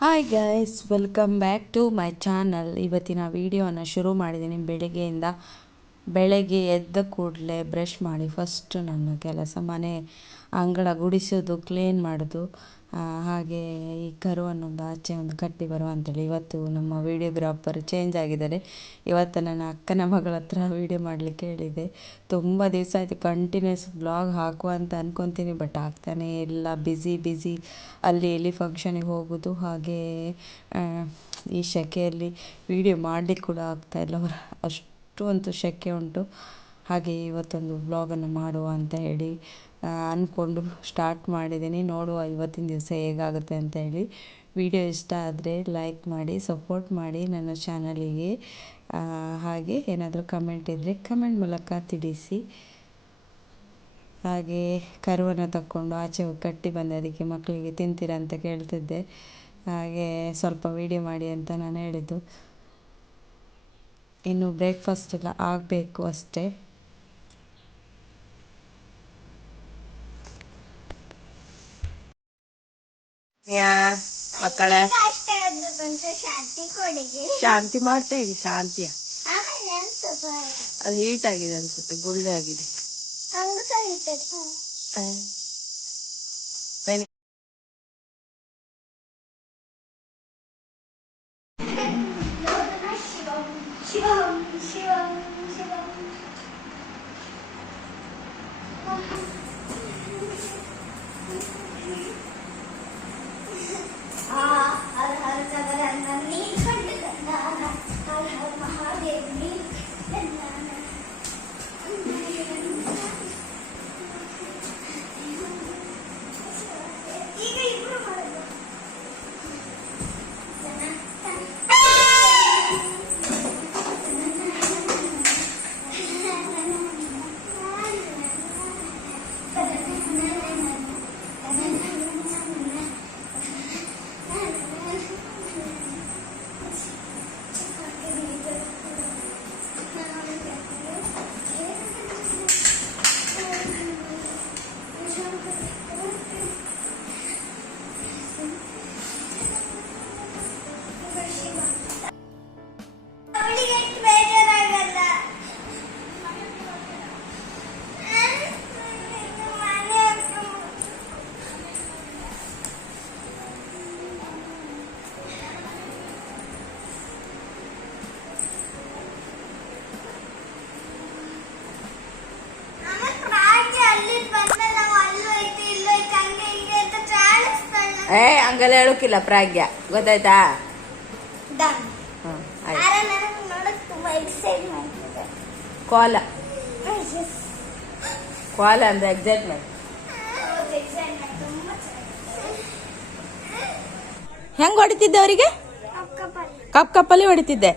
Hi guys, welcome back to my channel. ಇವತ್ತಿನ ವಿಡಿಯೋನ ಶುರು ಮಾಡಿದ್ದೀನಿ ಬೆಳಗ್ಗೆಯಿಂದ. ಬೆಳಗ್ಗೆ ಎದ್ದ ಕೂಡಲೇ ಬ್ರಷ್ ಮಾಡಿ ಫಸ್ಟ್ ನನ್ನ ಕೆಲಸ ಮನೆ ಅಂಗಳ ಗುಡಿಸೋದು, ಕ್ಲೀನ್ ಮಾಡೋದು, ಹಾಗೆ ಈ ಕರುವನ್ನೊಂದು ಆಚೆ ಒಂದು ಕಟ್ಟಿ ಬರುವ ಅಂತೇಳಿ. ಇವತ್ತು ನಮ್ಮ ವೀಡಿಯೋಗ್ರಾಫರ್ ಚೇಂಜ್ ಆಗಿದ್ದಾರೆ. ಇವತ್ತು ನನ್ನ ಅಕ್ಕನ ಮಗಳ ಹತ್ರ ವೀಡಿಯೋ ಮಾಡಲಿಕ್ಕೆ ಹೇಳಿದೆ. ತುಂಬ ದಿವಸ ಆಯಿತು ಕಂಟಿನ್ಯೂಸ್ ಬ್ಲಾಗ್ ಹಾಕುವ ಅಂತ ಅಂದ್ಕೊತೀನಿ, ಬಟ್ ಆಗ್ತಾನೆ ಇಲ್ಲ. ಬ್ಯುಸಿ ಅಲ್ಲಿ ಇಲ್ಲಿ ಫಂಕ್ಷನಿಗೆ ಹೋಗೋದು, ಹಾಗೆ ಈ ಸೆಕೆಯಲ್ಲಿ ವೀಡಿಯೋ ಮಾಡಲಿಕ್ಕೆ ಕೂಡ ಆಗ್ತಾಯಿಲ್ಲ. ಅಷ್ಟು ಅಂತೂ ಸೆಕೆ ಉಂಟು. ಹಾಗೆ ಇವತ್ತೊಂದು ಬ್ಲಾಗನ್ನು ಮಾಡುವ ಅಂತ ಹೇಳಿ ಅಂದ್ಕೊಂಡು ಸ್ಟಾರ್ಟ್ ಮಾಡಿದ್ದೀನಿ. ನೋಡುವ ಇವತ್ತಿನ ದಿವಸ ಹೇಗಾಗುತ್ತೆ ಅಂತ ಹೇಳಿ. ವಿಡಿಯೋ ಇಷ್ಟ ಆದರೆ ಲೈಕ್ ಮಾಡಿ, ಸಪೋರ್ಟ್ ಮಾಡಿ ನನ್ನ ಚಾನಲಿಗೆ. ಹಾಗೆ ಏನಾದರೂ ಕಮೆಂಟ್ ಇದ್ದರೆ ಕಮೆಂಟ್ ಮೂಲಕ ತಿಳಿಸಿ. ಹಾಗೆ ಕರುವನ್ನು ತಕ್ಕೊಂಡು ಆಚೆ ಹೋಗಿ ಕಟ್ಟಿ ಬಂದೆ. ಅದಕ್ಕೆ ಮಕ್ಕಳಿಗೆ ತಿಂತೀರಾ ಅಂತ ಕೇಳ್ತಿದ್ದೆ. ಹಾಗೆ ಸ್ವಲ್ಪ ವೀಡಿಯೋ ಮಾಡಿ ಅಂತ ನಾನು ಹೇಳಿದ್ದು. ಇನ್ನು ಬ್ರೇಕ್ಫಾಸ್ಟ್ ಎಲ್ಲ ಆಗಬೇಕು ಅಷ್ಟೇ. ಮಕ್ಕಳೇ ಶಾಂತಿ ಮಾಡ್ತಾ ಇದ್ದೀವಿ. ಶಾಂತಿಯ ಅದು ಹೀಟ್ ಆಗಿದೆ ಅನ್ಸುತ್ತೆ, ಗುಳ್ಳೆ ಆಗಿದೆ. ಹಂಗೆಲ್ಲ ಹೇಳೋಕ್ಕಿಲ್ಲ ಪ್ರಾಗ್ಯ, ಗೊತ್ತಾಯ್ತಾ? ಕೋಲ ಕೋಲ ಅಂದ್ರೆ ಎಕ್ಸೈಟ್ಮೆಂಟ್. ಹೆಂಗ್ ಹೊಡಿತಿದ್ದೆ ಅವರಿಗೆ? ಕಪ್ಪಲ್ಲಿ ಹೊಡಿತಿದ್ದೆ.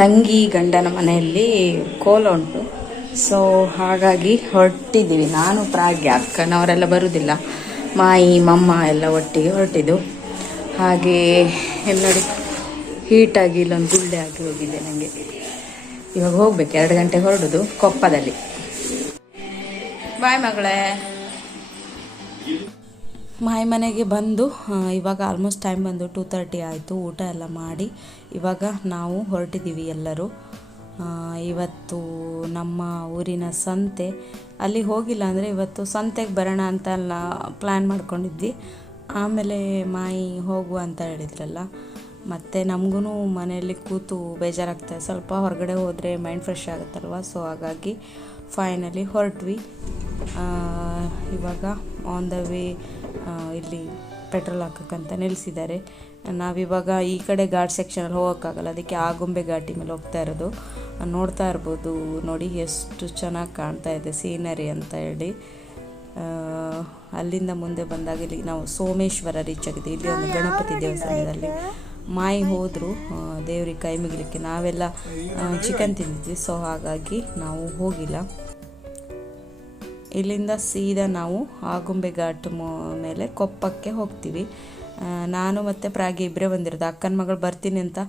ತಂಗಿ ಗಂಡನ ಮನೆಯಲ್ಲಿ ಕೋಲ ಉಂಟು. ಸೊ ಹಾಗಾಗಿ ಹೊರಟಿದ್ದೀವಿ. ನಾನು ಪ್ರಾಗ್ಯ, ಅಕ್ಕನವರೆಲ್ಲ ಬರುವುದಿಲ್ಲ, ಮಾಯಿ ಮಮ್ಮ ಎಲ್ಲ ಒಟ್ಟಿಗೆ ಹೊರಟಿದ್ದು. ಹಾಗೆ ಎಲ್ಲ ನೋಡಿ ಹೀಟಾಗಿ ಇಲ್ಲೊಂದು ಗುಳ್ಳೆ ಆಗಿ ಹೋಗಿದೆ ನನಗೆ. ಇವಾಗ ಹೋಗ್ಬೇಕು, 2 ಗಂಟೆ ಹೊರಡುದು ಕೊಪ್ಪದಲ್ಲಿ. ಬಾಯ್ ಮಗಳೇ. ಮಾಯಿ ಮನೆಗೆ ಬಂದು ಇವಾಗ ಆಲ್ಮೋಸ್ಟ್ ಟೈಮ್ ಬಂದು 2:30 ಆಯಿತು. ಊಟ ಎಲ್ಲ ಮಾಡಿ ಇವಾಗ ನಾವು ಹೊರಟಿದ್ದೀವಿ ಎಲ್ಲರೂ. ಇವತ್ತು ನಮ್ಮ ಊರಿನ ಸಂತೆ, ಅಲ್ಲಿ ಹೋಗಿಲ್ಲ ಅಂದರೆ ಇವತ್ತು ಸಂತೆಗೆ ಬರೋಣ ಅಂತ ಪ್ಲ್ಯಾನ್ ಮಾಡ್ಕೊಂಡಿದ್ವಿ. ಆಮೇಲೆ ಮಾಯಿ ಹೋಗುವ ಅಂತ ಹೇಳಿದ್ರಲ್ಲ, ಮತ್ತು ನಮಗೂ ಮನೆಯಲ್ಲಿ ಕೂತು ಬೇಜಾರಾಗ್ತದೆ. ಸ್ವಲ್ಪ ಹೊರಗಡೆ ಹೋದರೆ ಮೈಂಡ್ ಫ್ರೆಶ್ ಆಗುತ್ತಲ್ವ. ಸೊ ಹಾಗಾಗಿ ಫೈನಲಿ ಹೊರಟ್ವಿ. ಇವಾಗ ಆನ್ ದ ವೇ ಇಲ್ಲಿ ಪೆಟ್ರೋಲ್ ಹಾಕೋಕ್ಕಂತ ನಿಲ್ಲಿಸಿದ್ದಾರೆ. ನಾವಿವಾಗ ಈ ಕಡೆ ಘಾಟ್ ಸೆಕ್ಷನಲ್ಲಿ ಹೋಗೋಕ್ಕಾಗಲ್ಲ, ಅದಕ್ಕೆ ಆಗುಂಬೆ ಘಾಟಿ ಮೇಲೆ ಹೋಗ್ತಾ ಇರೋದು. ನೋಡ್ತಾ ಇರ್ಬೋದು ನೋಡಿ ಎಷ್ಟು ಚೆನ್ನಾಗಿ ಕಾಣ್ತಾ ಇದೆ ಸೀನರಿ ಅಂತ ಹೇಳಿ. ಅಲ್ಲಿಂದ ಮುಂದೆ ಬಂದಾಗ ಇಲ್ಲಿ ನಾವು ಸೋಮೇಶ್ವರ ರೀಚ್ ಆಗಿದ್ದೀವಿ. ಇಲ್ಲಿ ಒಂದು ಗಣಪತಿ ದೇವಸ್ಥಾನದಲ್ಲಿ ಮಾಯಿ ಹೋದರು ದೇವ್ರಿಗೆ ಕೈ ಮುಗಿಲಿಕ್ಕೆ. ನಾವೆಲ್ಲ ಚಿಕನ್ ತಿಂದಿದ್ವಿ, ಸೊ ಹಾಗಾಗಿ ನಾವು ಹೋಗಿಲ್ಲ. ಇಲ್ಲಿಂದ ಸೀದಾ ನಾವು ಆಗುಂಬೆ ಘಾಟ್ ಮೇಲೆ ಕೊಪ್ಪಕ್ಕೆ ಹೋಗ್ತೀವಿ. ನಾನು ಮತ್ತು ಪ್ರಾಗಿ ಇಬ್ಬರೇ ಬಂದಿರೋದು. ಅಕ್ಕನ ಮಗಳು ಬರ್ತೀನಿ ಅಂತ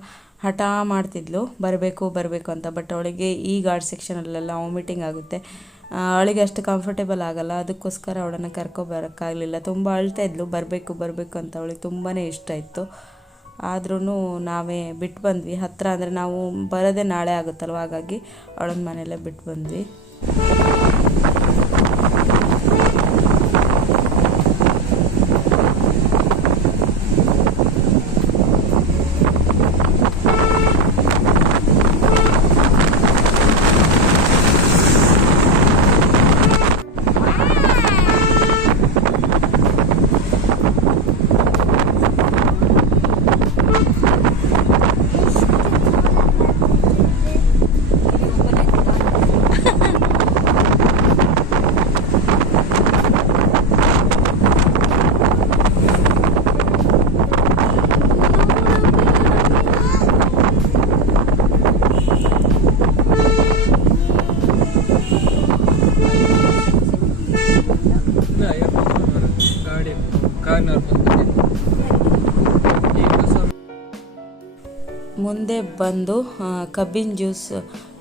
ಹಠ ಮಾಡ್ತಿದ್ಲು, ಬರಬೇಕು ಅಂತ. ಬಟ್ ಅವಳಿಗೆ ಈ ಘಾಟ್ ಸೆಕ್ಷನಲ್ಲೆಲ್ಲ ವಾಮಿಟಿಂಗ್ ಆಗುತ್ತೆ, ಅವಳಿಗೆ ಅಷ್ಟು ಕಂಫರ್ಟೇಬಲ್ ಆಗಲ್ಲ, ಅದಕ್ಕೋಸ್ಕರ ಅವಳನ್ನು ಕರ್ಕೊಬರೋಕ್ಕಾಗಲಿಲ್ಲ. ತುಂಬ ಅಳ್ತಾ ಇದ್ಲು, ಬರಬೇಕು ಬರಬೇಕು ಅಂತ. ಅವಳಿಗೆ ತುಂಬಾ ಇಷ್ಟ ಇತ್ತು. ಆದ್ರೂ ನಾವೇ ಬಿಟ್ಟು ಬಂದ್ವಿ. ಹತ್ತಿರ ಅಂದರೆ ನಾವು ಬರೋದೇ ನಾಳೆ ಆಗುತ್ತಲ್ವ, ಹಾಗಾಗಿ ಅವಳನ್ನ ಮನೆಯಲ್ಲೇ ಬಿಟ್ಟು ಬಂದ್ವಿ. ಮುಂದೆ ಬಂದು ಕಬ್ಬಿನ ಜ್ಯೂಸ್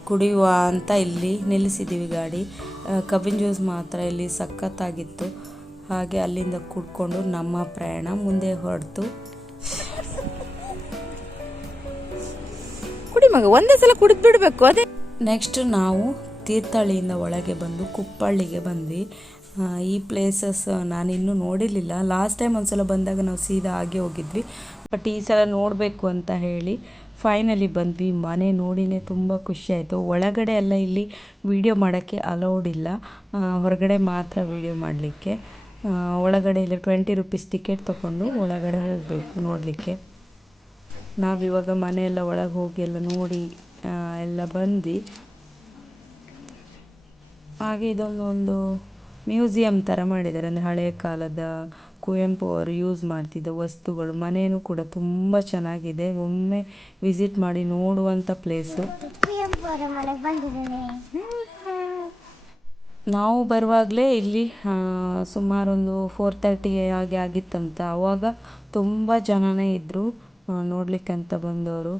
ಕುಡಿಯುವ ಅಂತ ಇಲ್ಲಿ ನಿಲ್ಲಿಸಿದ್ದೀವಿ ಗಾಡಿ. ಕಬ್ಬಿನ ಜ್ಯೂಸ್ ಮಾತ್ರ ಇಲ್ಲಿ ಸಖತ್ತಾಗಿತ್ತು. ಹಾಗೆ ಅಲ್ಲಿಂದ ಕುಡ್ಕೊಂಡು ನಮ್ಮ ಪ್ರಯಾಣ ಮುಂದೆ ಹೊರಡ್ತು. ಕುಡಿ ಮಗ, ಒಂದೇ ಸಲ ಕುಡಿದು ಬಿಡಬೇಕು. ಅದೇ ನೆಕ್ಸ್ಟ್ ನಾವು ತೀರ್ಥಹಳ್ಳಿಯಿಂದ ಒಳಗೆ ಬಂದು ಕುಪ್ಪಳ್ಳಿಗೆ ಬಂದ್ವಿ. ಈ ಪ್ಲೇಸಸ್ ನಾನು ಇನ್ನೂ ನೋಡಿರಲಿಲ್ಲ. ಲಾಸ್ಟ್ ಟೈಮ್ ಒಂದ್ಸಲ ಬಂದಾಗ ನಾವು ಸೀದಾ ಆಗಿ ಹೋಗಿದ್ವಿ, ಬಟ್ ಈ ಸಲ ನೋಡಬೇಕು ಅಂತ ಹೇಳಿ ಫೈನಲಿ ಬಂದ್ವಿ. ಮನೆ ನೋಡಿನೇ ತುಂಬ ಖುಷಿಯಾಯಿತು. ಒಳಗಡೆ ಎಲ್ಲ ಇಲ್ಲಿ ವಿಡಿಯೋ ಮಾಡೋಕ್ಕೆ ಅಲೌಡ್ ಇಲ್ಲ, ಹೊರಗಡೆ ಮಾತ್ರ ವಿಡಿಯೋ ಮಾಡಲಿಕ್ಕೆ. ಒಳಗಡೆ ಇಲ್ಲಿ 20 ರೂಪೀಸ್ ಟಿಕೆಟ್ ತೊಗೊಂಡು ಒಳಗಡೆ ಹೋಗಬೇಕು ನೋಡಲಿಕ್ಕೆ. ನಾವಿವಾಗ ಮನೆಯೆಲ್ಲ ಒಳಗೆ ಹೋಗಿ ಎಲ್ಲ ನೋಡಿ ಎಲ್ಲ ಬಂದ್ವಿ. ಹಾಗೆ ಇದೊಂದೊಂದು ಮ್ಯೂಸಿಯಂ ಥರ ಮಾಡಿದ್ದಾರೆ, ಅಂದರೆ ಹಳೆಯ ಕಾಲದ ಕುವೆಂಪು ಅವರು ಯೂಸ್ ಮಾಡ್ತಿದ್ದ ವಸ್ತುಗಳು. ಮನೆಯೂ ಕೂಡ ತುಂಬ ಚೆನ್ನಾಗಿದೆ, ಒಮ್ಮೆ ವಿಸಿಟ್ ಮಾಡಿ ನೋಡುವಂಥ ಪ್ಲೇಸು. ನಾವು ಬರುವಾಗಲೇ ಇಲ್ಲಿ ಸುಮಾರೊಂದು 4:30 ಹಾಗೆ ಆಗಿತ್ತಂತ. ಆವಾಗ ತುಂಬ ಜನನೇ ಇದ್ದರು ನೋಡಲಿಕ್ಕಂತ ಬಂದವರು.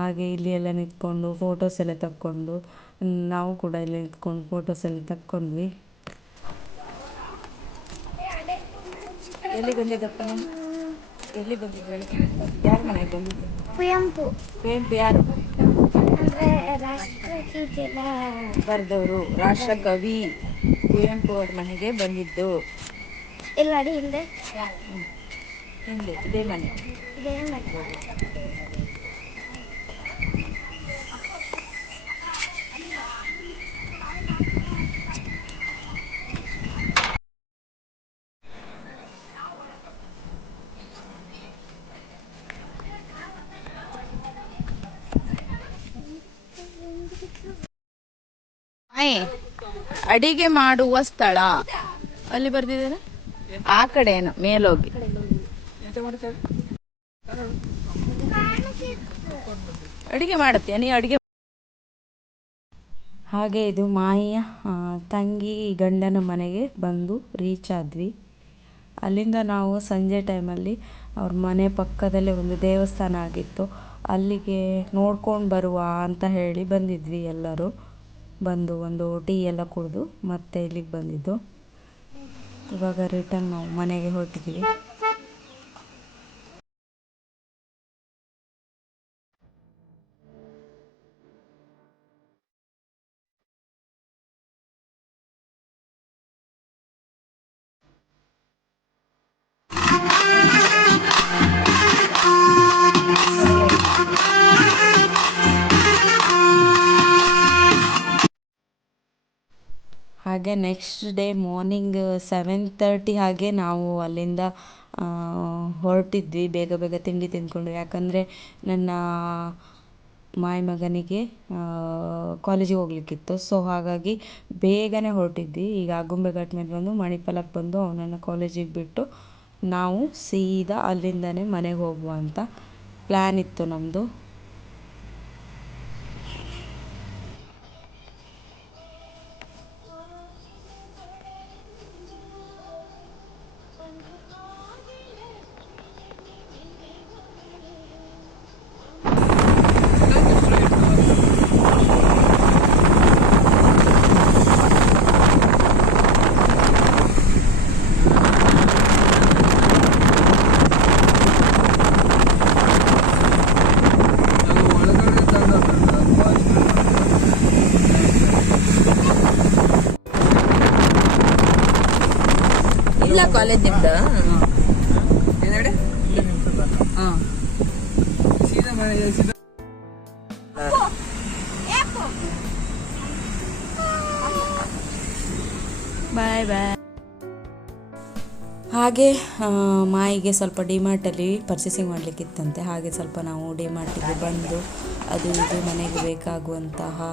ಹಾಗೆ ಇಲ್ಲಿ ಎಲ್ಲ ನಿಂತ್ಕೊಂಡು ಫೋಟೋಸ್ ಎಲ್ಲ ತಕ್ಕೊಂಡು, ನಾವು ಕೂಡ ಇಲ್ಲಿ ನಿಂತ್ಕೊಂಡು ಫೋಟೋಸ್ ಎಲ್ಲ ತಕ್ಕೊಂಡ್ವಿ. ಎಲ್ಲಿ ಬಂದಿದ್ದಪ್ಪ? ಎಲ್ಲಿ ಬಂದಿದ್ದು? ಯಾರ ಮನೆಗೆ ಬಂದಿದ್ದು? ಕುವೆಂಪು ಯಾರು ಬರೆದವರು? ರಾಷ್ಟ್ರಕವಿ ಕುವೆಂಪು ಅವ್ರ ಮನೆಗೆ ಬಂದಿದ್ದು. ಹಿಂದೆ ಇದೇ ಮನೆ. ಅಡಿಗೆ ಮಾಡುವ ಸ್ಥಳ ಅಲ್ಲಿ ಬರ್ದಿದ್ದಾರೆ, ಆ ಕಡೆ ಏನು ಮೇಲೋಗಿ. ಅಡಿಗೆ ಮಾಡುತ್ತೀಯ ನೀ? ಅಡಿಗೆ ಹಾಗೆ ಇದು ಮಾಯಿಯ ತಂಗಿ ಗಂಡನ ಮನೆಗೆ ಬಂದು ರೀಚ್ ಆದ್ವಿ. ಅಲ್ಲಿಂದ ನಾವು ಸಂಜೆ ಟೈಮಲ್ಲಿ ಅವ್ರ ಮನೆ ಪಕ್ಕದಲ್ಲೇ ಒಂದು ದೇವಸ್ಥಾನ ಆಗಿತ್ತು, ಅಲ್ಲಿಗೆ ನೋಡ್ಕೊಂಡು ಬರುವ ಅಂತ ಹೇಳಿ ಬಂದಿದ್ವಿ. ಎಲ್ಲರೂ ಬಂದು ಒಂದು ಟೀ ಎಲ್ಲ ಕುಡಿದು ಮತ್ತೆ ಇಲ್ಲಿಗೆ ಬಂದಿದ್ದು. ಇವಾಗ ರಿಟರ್ನ್ ನಾವು ಮನೆಗೆ ಹೊರಟಿದ್ದೀವಿ. ಹಾಗೆ ನೆಕ್ಸ್ಟ್ ಡೇ ಮಾರ್ನಿಂಗ್ 7:30 ಹಾಗೆ ನಾವು ಅಲ್ಲಿಂದ ಹೊರಟಿದ್ವಿ. ಬೇಗ ಬೇಗ ತಿಂಡಿ ತಿಂದ್ಕೊಂಡು, ಯಾಕಂದರೆ ನನ್ನ ಮಾಯ ಮಗನಿಗೆ ಕಾಲೇಜಿಗೆ ಹೋಗ್ಲಿಕ್ಕಿತ್ತು. ಸೊ ಹಾಗಾಗಿ ಬೇಗನೆ ಹೊರಟಿದ್ವಿ. ಈಗ ಆಗುಂಬೆ ಘಾಟ್ ಮೇಲೆ ಬಂದು ಮಣಿಪಾಲಕ್ಕೆ ಬಂದು ಅವನನ್ನು ಕಾಲೇಜಿಗೆ ಬಿಟ್ಟು ನಾವು ಸೀದಾ ಅಲ್ಲಿಂದನೇ ಮನೆಗೆ ಹೋಗುವ ಅಂತ ಪ್ಲ್ಯಾನ್ ಇತ್ತು ನಮ್ಮದು. ಇಲ್ಲ ಕಾಲೇಜ್ ನಿಮ್ದು? ಬಾಯ್ ಬಾಯ್. ಹಾಗೆ ಮಾಯಿಗೆ ಸ್ವಲ್ಪ ಡಿಮಾರ್ಟಲ್ಲಿ ಪರ್ಚೇಸಿಂಗ್ ಮಾಡಲಿಕ್ಕಿತ್ತಂತೆ. ಹಾಗೆ ಸ್ವಲ್ಪ ನಾವು ಡಿಮಾರ್ಟಿಗೆ ಬಂದು ಅದು ಇದು ಮನೆಗೆ ಬೇಕಾಗುವಂತಹ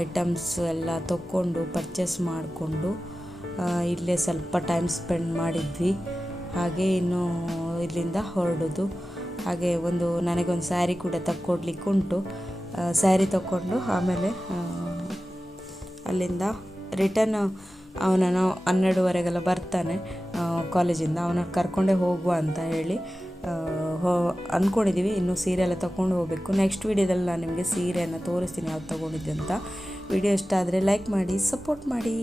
ಐಟಮ್ಸ್ ಎಲ್ಲ ತಗೊಂಡು ಪರ್ಚೇಸ್ ಮಾಡಿಕೊಂಡು ಇಲ್ಲೇ ಸ್ವಲ್ಪ ಟೈಮ್ ಸ್ಪೆಂಡ್ ಮಾಡಿದ್ವಿ. ಹಾಗೆ ಇನ್ನು ಇಲ್ಲಿಂದ ಹೊರಡೋದು. ಹಾಗೆ ನನಗೊಂದು ಸ್ಯಾರಿ ಕೂಡ ತಕ್ಕೊಡ್ಲಿಕ್ಕೆ ಉಂಟು. ಸ್ಯಾರಿ ತಗೊಂಡು ಆಮೇಲೆ ಅಲ್ಲಿಂದ ರಿಟರ್ನ್ ಅವನನ್ನು 12:30 ಬರ್ತಾನೆ ಕಾಲೇಜಿಂದ. ಅವನ ಕರ್ಕೊಂಡೇ ಹೋಗುವ ಅಂತ ಹೇಳಿ ಅಂದ್ಕೊಂಡಿದ್ದೀವಿ. ಇನ್ನು ಸೀರೆ ಎಲ್ಲ ತೊಗೊಂಡು ಹೋಗಬೇಕು. ನೆಕ್ಸ್ಟ್ ವೀಡಿಯೋದಲ್ಲಿ ನಾನು ನಿಮಗೆ ಸೀರೆಯನ್ನು ತೋರಿಸ್ತೀನಿ ಯಾವ್ದು ತೊಗೊಂಡಿದ್ದೆ ಅಂತ. ವಿಡಿಯೋ ಇಷ್ಟ ಆದರೆ ಲೈಕ್ ಮಾಡಿ, ಸಪೋರ್ಟ್ ಮಾಡಿ.